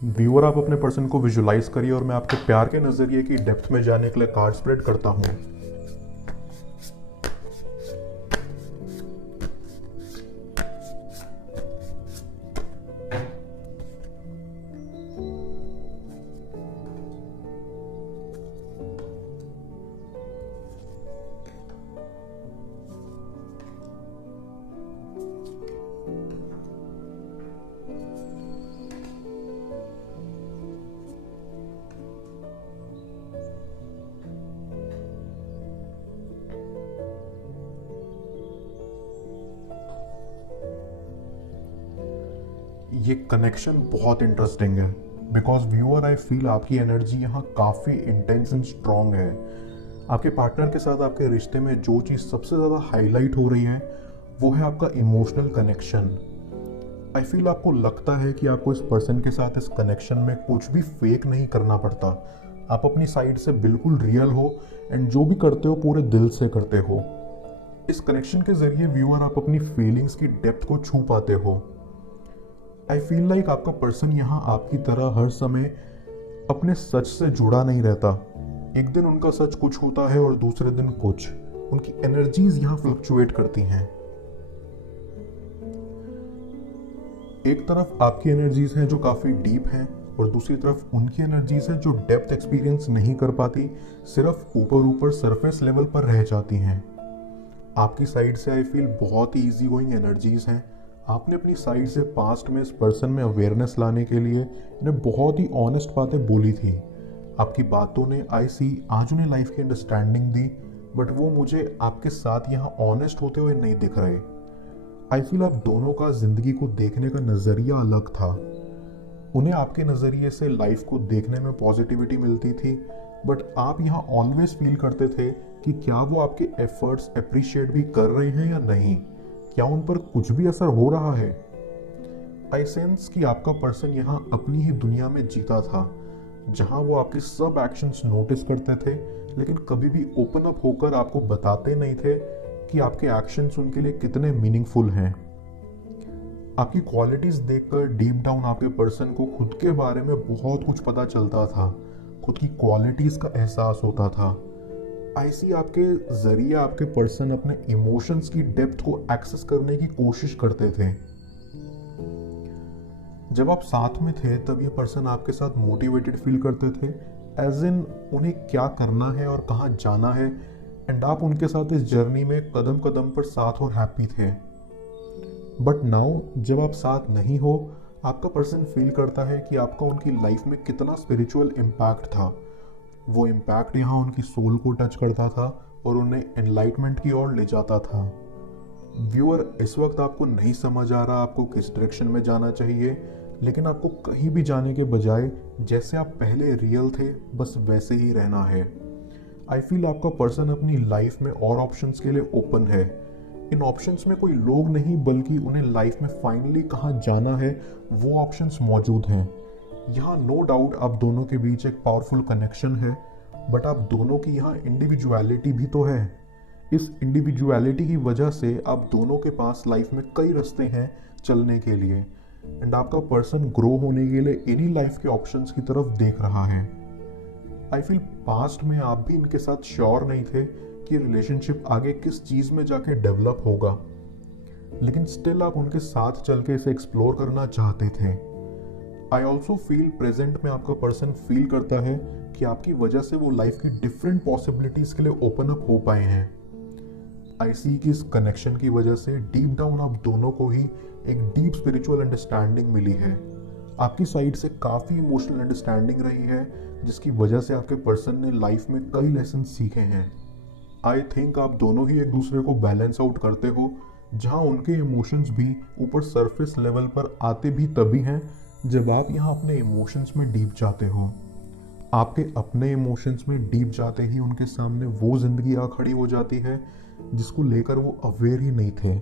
Viewer आप अपने person को विजुलाइज करिए और मैं आपके प्यार के नज़रिए की डेप्थ में जाने के लिए कार्ड स्प्रेड करता हूँ। ये कनेक्शन बहुत इंटरेस्टिंग है बिकॉज व्यूअर आई फील आपकी एनर्जी यहाँ काफ़ी इंटेंस एंड स्ट्रॉन्ग है। आपके पार्टनर के साथ आपके रिश्ते में जो चीज़ सबसे ज़्यादा हाईलाइट हो रही है वो है आपका इमोशनल कनेक्शन। आई फील आपको लगता है कि आपको इस पर्सन के साथ इस कनेक्शन में कुछ भी फेक नहीं करना पड़ता। आप अपनी साइड से बिल्कुल रियल हो एंड जो भी करते हो पूरे दिल से करते हो। इस कनेक्शन के जरिए व्यूअर आप अपनी फीलिंग्स की डेप्थ को छू पाते हो। आई फील लाइक आपका पर्सन यहाँ आपकी तरह हर समय अपने सच से जुड़ा नहीं रहता। एक दिन उनका सच कुछ होता है और दूसरे दिन कुछ। उनकी एनर्जीज यहाँ फ्लक्चुएट करती हैं। एक तरफ आपकी एनर्जीज हैं जो काफ़ी डीप हैं और दूसरी तरफ उनकी एनर्जीज हैं जो डेप्थ एक्सपीरियंस नहीं कर पाती, सिर्फ ऊपर ऊपर सरफेस लेवल पर रह जाती हैं। आपकी साइड से आई फील बहुत ही इजी गोइंग एनर्जीज हैं। आपने अपनी साइड से पास्ट में इस पर्सन में अवेयरनेस लाने के लिए इन्हें बहुत ही ऑनेस्ट बातें बोली थी। आपकी बातों ने आई सी आज उन्हें लाइफ की अंडरस्टैंडिंग दी, बट वो मुझे आपके साथ यहाँ ऑनेस्ट होते हुए नहीं दिख रहे। आई फील आप दोनों का जिंदगी को देखने का नज़रिया अलग था। उन्हें आपके नज़रिए से लाइफ को देखने में पॉजिटिविटी मिलती थी, बट आप यहाँ ऑलवेज फील करते थे कि क्या वो आपके एफर्ट्स अप्रिशिएट भी कर रहे हैं या नहीं, क्या उन पर कुछ भी असर हो रहा है। आई सेंस कि आपका पर्सन यहाँ अपनी ही दुनिया में जीता था, जहाँ वो आपके सब एक्शंस नोटिस करते थे लेकिन कभी भी ओपन अप होकर आपको बताते नहीं थे कि आपके एक्शंस उनके लिए कितने मीनिंगफुल हैं। आपकी क्वालिटीज देखकर डीप डाउन आपके पर्सन को खुद के बारे में बहुत कुछ पता चलता था, खुद की क्वालिटीज का एहसास होता था। ऐसी आपके जरिए आपके पर्सन अपने इमोशंस की डेप्थ को एक्सेस करने की कोशिश करते थे। जब आप साथ में थे तब ये पर्सन आपके साथ मोटिवेटेड फील करते थे, एज इन उन्हें क्या करना है और कहाँ जाना है, एंड आप उनके साथ इस जर्नी में कदम कदम पर साथ और हैप्पी थे। बट नाउ जब आप साथ नहीं हो, आपका पर्सन फील करता है कि आपका उनकी लाइफ में कितना स्पिरिचुअल इम्पैक्ट था। वो इम्पैक्ट यहाँ उनकी सोल को टच करता था और उन्हें एनलाइटमेंट की ओर ले जाता था। व्यूअर, इस वक्त आपको नहीं समझ आ रहा आपको किस डायरेक्शन में जाना चाहिए, लेकिन आपको कहीं भी जाने के बजाय जैसे आप पहले रियल थे बस वैसे ही रहना है। आई फील आपका पर्सन अपनी लाइफ में और ऑप्शंस के लिए ओपन है। इन ऑप्शंस में कोई लोग नहीं बल्कि उन्हें लाइफ में फाइनली कहाँ जाना है वो ऑप्शंस मौजूद हैं। यहाँ नो डाउट आप दोनों के बीच एक पावरफुल कनेक्शन है, बट आप दोनों की यहाँ इंडिविजुअलिटी भी तो है। इस इंडिविजुअलिटी की वजह से आप दोनों के पास लाइफ में कई रास्ते हैं चलने के लिए, एंड आपका पर्सन ग्रो होने के लिए इन्हीं लाइफ के ऑप्शंस की तरफ देख रहा है। आई फील पास्ट में आप भी इनके साथ श्योर नहीं थे कि रिलेशनशिप आगे किस चीज़ में जाके डेवलप होगा, लेकिन स्टिल आप उनके साथ चल के इसे एक्सप्लोर करना चाहते थे। आई ऑल्सो फील प्रेजेंट में आपका पर्सन फील करता है कि आपकी वजह से वो लाइफ की डिफरेंट पॉसिबिलिटीज के लिए ओपन अप हो पाए हैं। आई सी कि इस कनेक्शन की वजह से डीप डाउन आप दोनों को ही एक डीप स्पिरिचुअल अंडरस्टैंडिंग मिली है। आपकी साइड से काफ़ी इमोशनल अंडरस्टैंडिंग रही है, जिसकी वजह से आपके पर्सन ने लाइफ में कई लेसन सीखे हैं। आई थिंक आप दोनों ही एक दूसरे को बैलेंस आउट करते हो, जहाँ उनके इमोशंस भी ऊपर सरफेस लेवल पर आते भी तभी हैं जब आप यहाँ अपने इमोशंस में डीप जाते हो। आपके अपने इमोशंस में डीप जाते ही उनके सामने वो जिंदगी आ खड़ी हो जाती है जिसको लेकर वो अवेयर ही नहीं थे।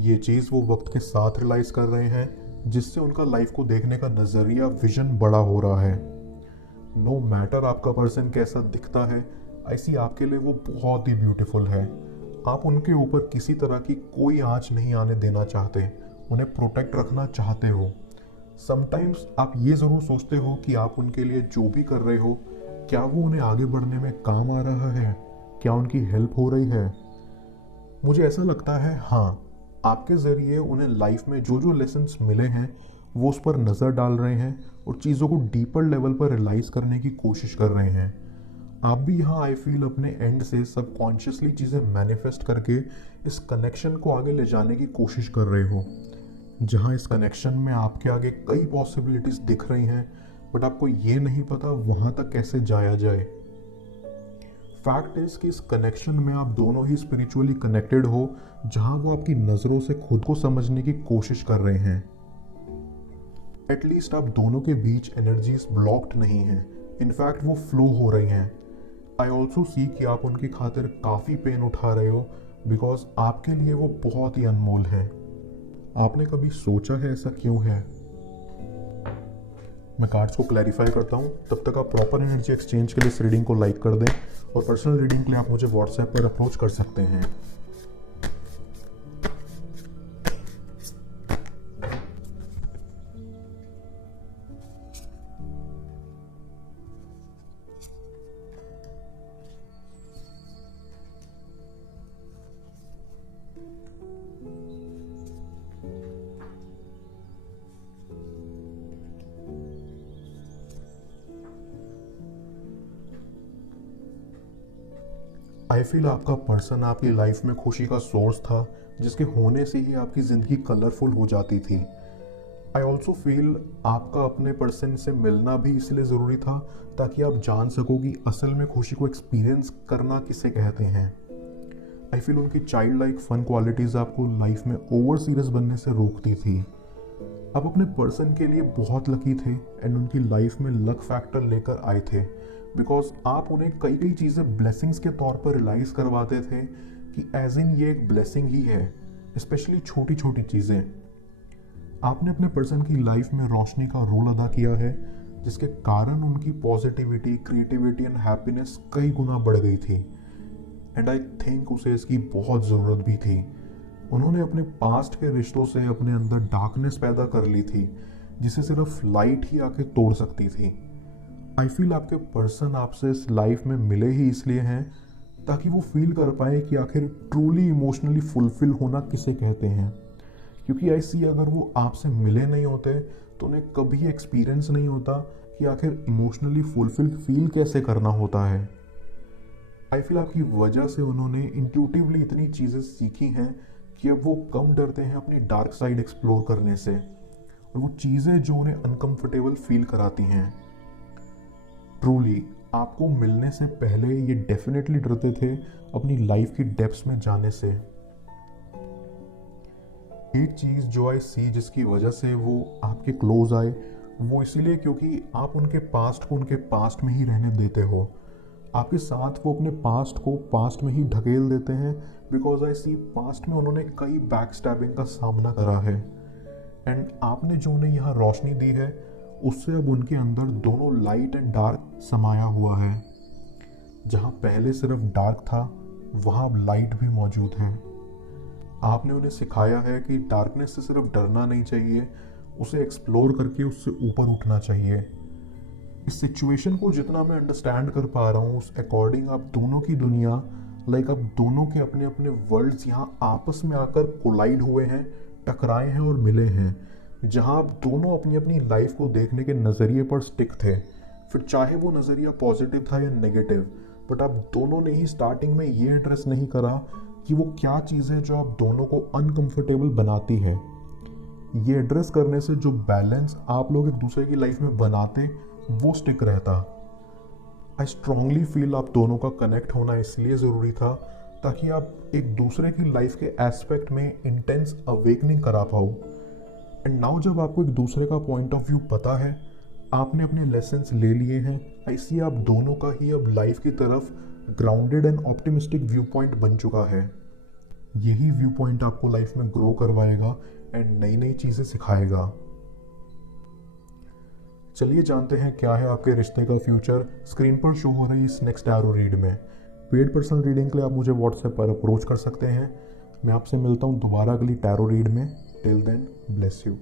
ये चीज़ वो वक्त के साथ रियलाइज कर रहे हैं, जिससे उनका लाइफ को देखने का नज़रिया, विजन बड़ा हो रहा है। नो मैटर आपका पर्सन कैसा दिखता है, ऐसी आपके लिए वो बहुत ही ब्यूटीफुल है। आप उनके ऊपर किसी तरह की कोई आँच नहीं आने देना चाहते, उन्हें प्रोटेक्ट रखना चाहते हो। समटाइम्स आप ये ज़रूर सोचते हो कि आप उनके लिए जो भी कर रहे हो, क्या वो उन्हें आगे बढ़ने में काम आ रहा है, क्या उनकी हेल्प हो रही है। मुझे ऐसा लगता है हाँ, आपके ज़रिए उन्हें लाइफ में जो जो लेसन्स मिले हैं वो उस पर नज़र डाल रहे हैं और चीज़ों को डीपर लेवल पर रियलाइज़ करने की कोशिश कर रहे हैं। आप भी यहाँ आई फील अपने एंड से सबकॉन्शियसली चीज़ें मैनिफेस्ट करके इस कनेक्शन को आगे ले जाने की कोशिश कर रहे हो, जहाँ इस कनेक्शन में आपके आगे कई पॉसिबिलिटीज़ दिख रही हैं, बट आपको ये नहीं पता वहाँ तक कैसे जाया जाए। फैक्ट इज़ कि इस कनेक्शन में आप दोनों ही स्पिरिचुअली कनेक्टेड हो, जहाँ वो आपकी नज़रों से खुद को समझने की कोशिश कर रहे हैं। एटलीस्ट आप दोनों के बीच एनर्जीज ब्लॉक्ड नहीं हैं, इनफैक्ट वो फ्लो हो रही हैं। आई ऑल्सो सी कि आप उनकी खातिर काफ़ी पेन उठा रहे हो, बिकॉज आपके लिए वो बहुत ही अनमोल है। आपने कभी सोचा है ऐसा क्यों है? मैं कार्ड्स को क्लैरिफाई करता हूँ, तब तक आप प्रॉपर एनर्जी एक्सचेंज के लिए इस रीडिंग को लाइक कर दें, और पर्सनल रीडिंग के लिए आप मुझे व्हाट्सएप पर अप्रोच कर सकते हैं। आई फील आपका पर्सन आपकी लाइफ में खुशी का सोर्स था, जिसके होने से ही आपकी ज़िंदगी कलरफुल हो जाती थी। आई ऑल्सो फील आपका अपने पर्सन से मिलना भी इसलिए ज़रूरी था ताकि आप जान सको कि असल में खुशी को एक्सपीरियंस करना किसे कहते हैं। आई फील उनकी चाइल्ड लाइक फन क्वालिटीज़ आपको लाइफ में ओवर सीरियस बनने से रोकती थी। आप अपने पर्सन के लिए बहुत लकी थे एंड उनकी लाइफ में लक फैक्टर लेकर आए थे, बिकॉज आप उन्हें कई कई चीज़ें ब्लेसिंग्स के तौर पर रियलाइज करवाते थे कि एज इन ये एक ब्लेसिंग ही है, स्पेशली छोटी छोटी चीज़ें। आपने अपने पर्सन की लाइफ में रोशनी का रोल अदा किया है, जिसके कारण उनकी पॉजिटिविटी, क्रिएटिविटी एंड हैप्पीनेस कई गुना बढ़ गई थी। एंड आई थिंक उसे इसकी बहुत ज़रूरत भी थी। उन्होंने अपने पास्ट के रिश्तों से अपने अंदर डार्कनेस पैदा कर ली थी, जिसे सिर्फ लाइट ही आके तोड़ सकती थी। आई फील आपके पर्सन आपसे इस लाइफ में मिले ही इसलिए हैं ताकि वो फील कर पाए कि आखिर ट्रूली इमोशनली फुलफिल होना किसे कहते हैं। क्योंकि आई सी अगर वो आपसे मिले नहीं होते तो उन्हें कभी एक्सपीरियंस नहीं होता कि आखिर इमोशनली फुलफिल फील कैसे करना होता है। आई फील आपकी वजह से उन्होंने इंट्यूटिवली इतनी चीज़ें सीखी हैं कि अब वो कम डरते हैं अपनी डार्क साइड एक्सप्लोर करने से, और वो चीज़ें जो उन्हें अनकंफर्टेबल फील कराती हैं। ट्रूली आपको मिलने से पहले ये डेफिनेटली डरते थे अपनी लाइफ की डेप्थ्स में जाने से। एक चीज़ जो आई सी जिसकी वजह से वो आपके क्लोज आए, वो इसीलिए क्योंकि आप उनके पास्ट को उनके पास्ट में ही रहने देते हो। आपके साथ वो अपने पास्ट को पास्ट में ही ढकेल देते हैं, बिकॉज आई सी पास्ट में उन्होंने कई बैक स्टैबिंग का सामना करा है, एंड आपने जो उन्हें यहाँ रोशनी दी है उससे अब उनके अंदर दोनों लाइट एंड डार्क समाया हुआ है। जहाँ पहले सिर्फ डार्क था, वहाँ अब लाइट भी मौजूद है। आपने उन्हें सिखाया है कि डार्कनेस से सिर्फ डरना नहीं चाहिए, उसे एक्सप्लोर करके उससे ऊपर उठना चाहिए। इस सिचुएशन को जितना मैं अंडरस्टैंड कर पा रहा हूँ, उस अकॉर्डिंग आप दोनों की दुनिया, अब दोनों के अपने अपने वर्ल्ड्स यहाँ आपस में आकर कोलाइड हुए हैं, टकराए हैं और मिले हैं, जहाँ आप दोनों अपनी अपनी लाइफ को देखने के नज़रिए पर स्टिक थे। फिर चाहे वो नज़रिया पॉजिटिव था या नेगेटिव, बट आप दोनों ने ही स्टार्टिंग में ये एड्रेस नहीं करा कि वो क्या चीज़ है जो आप दोनों को अनकंफर्टेबल बनाती है। ये एड्रेस करने से जो बैलेंस आप लोग एक दूसरे की लाइफ में बनाते, वो स्टिक रहता। आई स्ट्रांगली फील आप दोनों का कनेक्ट होना इसलिए ज़रूरी था ताकि आप एक दूसरे की लाइफ के एस्पेक्ट में इंटेंस अवेकनिंग करा पाओ। एंड नाउ जब आपको एक दूसरे का पॉइंट ऑफ व्यू पता है, आपने अपने लेसन्स ले लिए हैं, ऐसी आप दोनों का ही अब लाइफ की तरफ grounded and optimistic view point बन चुका है। यही व्यू पॉइंट आपको लाइफ में ग्रो करवाएगा एंड नई नई चीज़ें सिखाएगा। चलिए जानते हैं क्या है आपके रिश्ते का फ्यूचर स्क्रीन पर शो हो रही इस नेक्स्ट टैरो रीड में। पेड पर्सनल रीडिंग के लिए आप मुझे व्हाट्सएप पर अप्रोच कर सकते हैं। मैं आपसे मिलता हूँ दोबारा अगली टैरो रीड में। Till then, bless you.